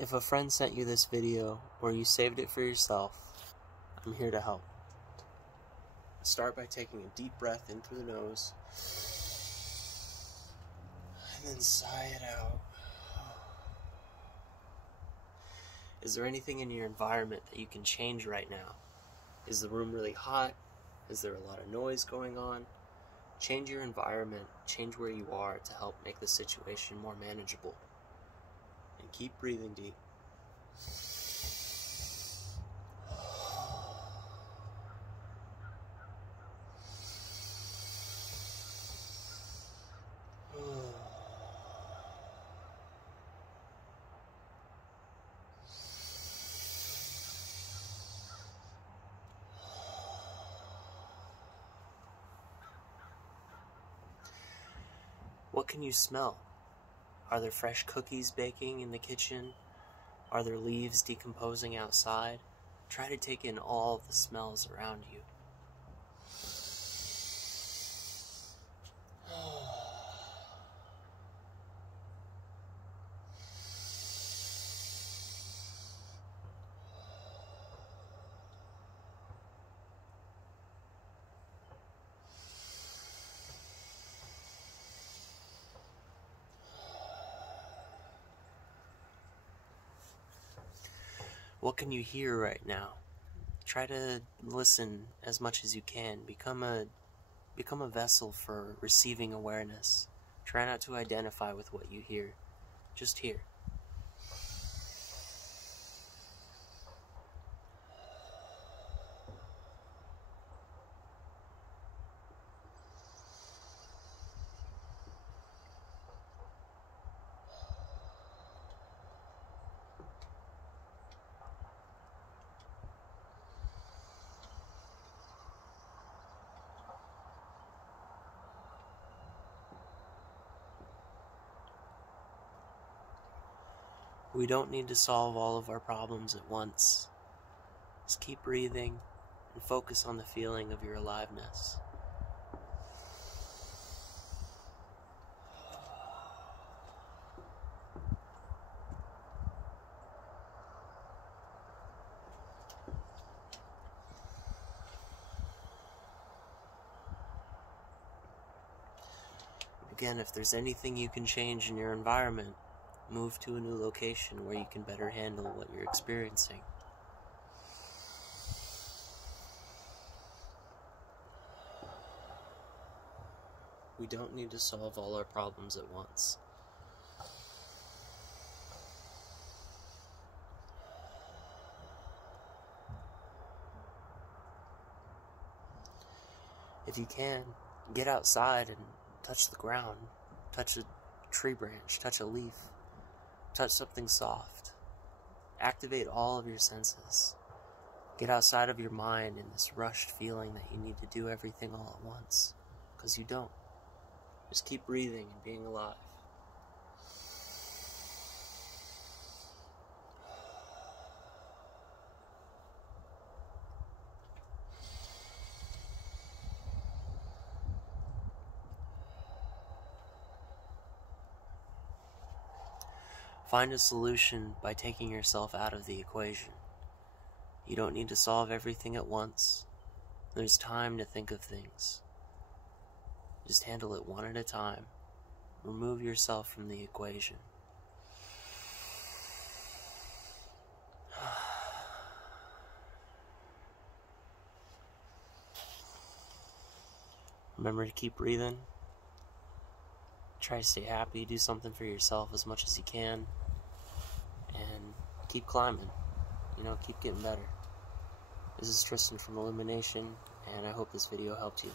If a friend sent you this video or you saved it for yourself, I'm here to help. Start by taking a deep breath in through the nose and then sigh it out. Is there anything in your environment that you can change right now? Is the room really hot? Is there a lot of noise going on? Change your environment, change where you are to help make the situation more manageable. And keep breathing deep. What can you smell? Are there fresh cookies baking in the kitchen? Are there leaves decomposing outside? Try to take in all of the smells around you. What can you hear right now? Try to listen as much as you can. Become a vessel for receiving awareness. Try not to identify with what you hear. Just hear. We don't need to solve all of our problems at once. Just keep breathing and focus on the feeling of your aliveness. Again, if there's anything you can change in your environment, move to a new location where you can better handle what you're experiencing. We don't need to solve all our problems at once. If you can, get outside and touch the ground, touch a tree branch, touch a leaf. Touch something soft. Activate all of your senses. Get outside of your mind in this rushed feeling that you need to do everything all at once. Because you don't. Just keep breathing and being alive. Find a solution by taking yourself out of the equation. You don't need to solve everything at once. There's time to think of things. Just handle it one at a time. Remove yourself from the equation. Remember to keep breathing. Try to stay happy, do something for yourself as much as you can, and keep climbing, keep getting better. This is Triston from IllumiNation, and I hope this video helped you.